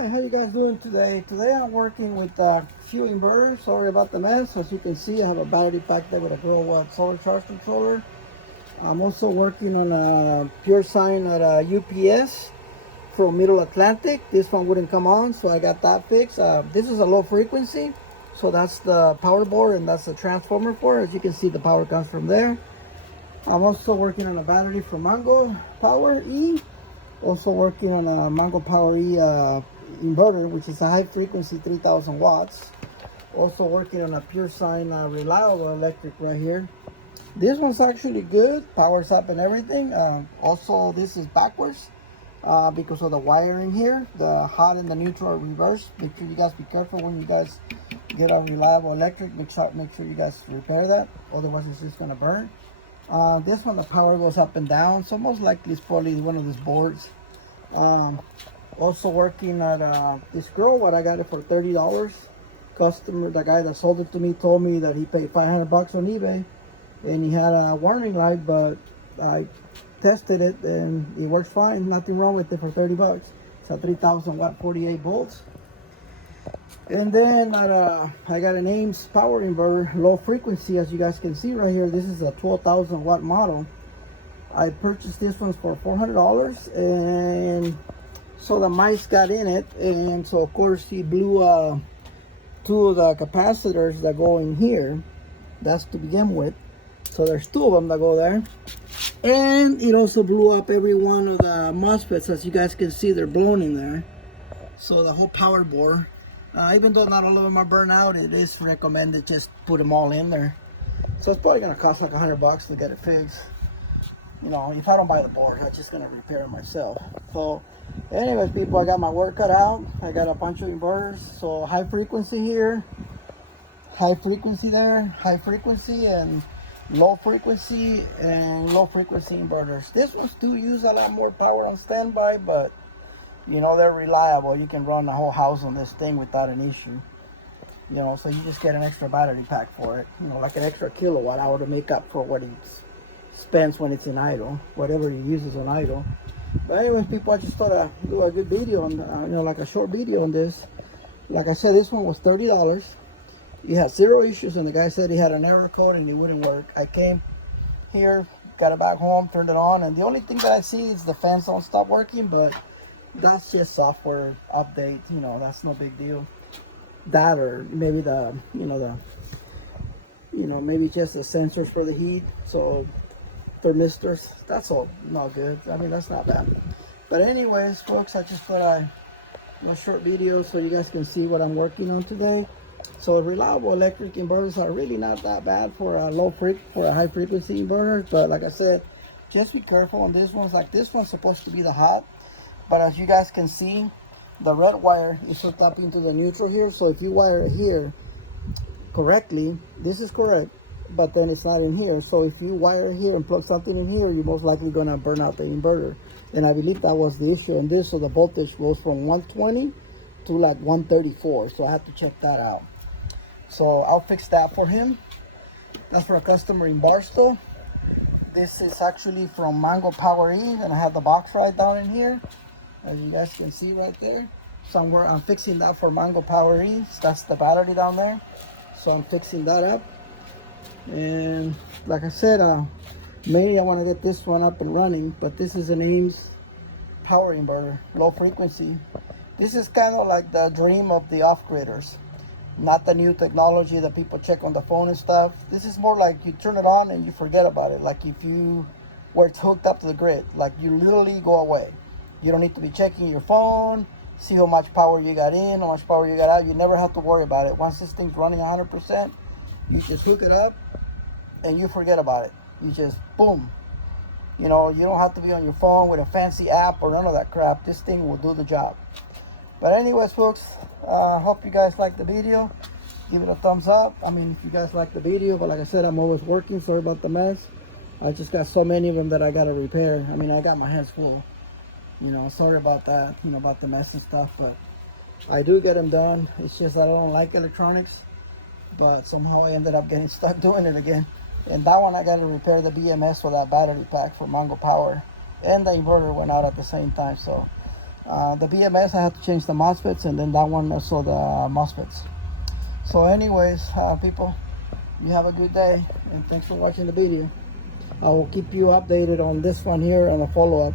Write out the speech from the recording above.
Hi, how you guys doing today? Today I'm working with a few inverters. Sorry about the mess. As you can see, I have a battery pack there with a grow watt solar charge controller. I'm also working on a pure sine at a UPS from Middle Atlantic. This one wouldn't come on, so I got that fixed. This is a low frequency, so that's the power board and that's the transformer for it. As you can see, the power comes from there. I'm also working on a battery from Mango Power E. Also working on a Mango Power E inverter, which is a high frequency 3000 watts. Also working on a pure sine reliable electric right here. This one's actually good, power's up and everything. Also this is backwards because of the wiring here. The hot and the neutral are reversed. Make sure you guys be careful when you guys get a reliable electric. Make sure you guys repair that, otherwise it's just gonna burn. This one, the power goes up and down, so most likely it's probably one of these boards. Also working at this grow watt. I got it for $30. Customer, the guy that sold it to me, told me that he paid 500 bucks on eBay and he had a warning light, but I tested it and it works fine. Nothing wrong with it for 30 bucks. It's a 3000 watt 48 volts. And then I got an Ames power inverter, low frequency, as you guys can see right here. This is a 12,000 watt model. I purchased this one for $400, and so the mice got in it, and so of course he blew two of the capacitors that go in here. That's to begin with. So there's two of them that go there. And it also blew up every one of the MOSFETs. As you guys can see, they're blown in there. So the whole power board. Even though not all of them are burned out, it is recommended just put them all in there. So it's probably gonna cost like 100 bucks to get it fixed. You know, if I don't buy the board, I'm just gonna repair it myself. So anyways, people, I got my work cut out. I got a bunch of inverters. So high frequency here, high frequency there, high frequency and low frequency inverters. This ones do use a lot more power on standby, but you know, they're reliable. You can run the whole house on this thing without an issue. You know, so you just get an extra battery pack for it. You know, like an extra kilowatt hour to make up for what it spends when it's in idle, whatever he uses on idle. But anyways, people, I just thought I'd do a good video on, you know, like a short video on this. Like I said, this one was $30. He had zero issues, and the guy said he had an error code and it wouldn't work. I came here, got it back home, turned it on, and the only thing that I see is the fans don't stop working, but that's just software update, you know, that's no big deal. That, or maybe maybe just the sensors for the heat, so thermistors, that's all not good. I mean, that's not bad. But anyways, folks, I just thought I'd do a short video so you guys can see what I'm working on today. So reliable electric inverters are really not that bad for a high frequency inverter, but like I said, just be careful on this ones. Like this one's supposed to be the hot, but as you guys can see, the red wire is hooked up into the neutral here. So if you wire it here correctly, this is correct, but then it's not in here. So if you wire here and plug something in here, you're most likely gonna burn out the inverter. And I believe that was the issue on this. So the voltage goes from 120 to like 134. So I have to check that out. So I'll fix that for him. That's for a customer in Barstow. This is actually from Mango Power E, and I have the box right down in here, as you guys can see right there. Somewhere I'm fixing that for Mango Power E. That's the battery down there. So I'm fixing that up. And like I said, mainly I want to get this one up and running, but this is an Ames power inverter, low frequency. This is kind of like the dream of the off-gridders, not the new technology that people check on the phone and stuff. This is more like you turn it on and you forget about it. Like if you were hooked up to the grid, like you literally go away. You don't need to be checking your phone, see how much power you got in, how much power you got out. You never have to worry about it. Once this thing's running 100%, you just hook it up and you forget about it. You just, boom. You know, you don't have to be on your phone with a fancy app or none of that crap. This thing will do the job. But anyways, folks, hope you guys like the video. Give it a thumbs up. I mean, if you guys like the video, but like I said, I'm always working. Sorry about the mess. I just got so many of them that I got to repair. I mean, I got my hands full. You know, sorry about that, you know, about the mess and stuff, but I do get them done. It's just I don't like electronics, but somehow I ended up getting stuck doing it again. And that one I got to repair the BMS for that battery pack for Mango Power, and the inverter went out at the same time. So The BMS, I had to change the MOSFETs, and then that one also the MOSFETs. So anyways, people, you have a good day, and thanks for watching the video. I will keep you updated on this one here and a follow-up.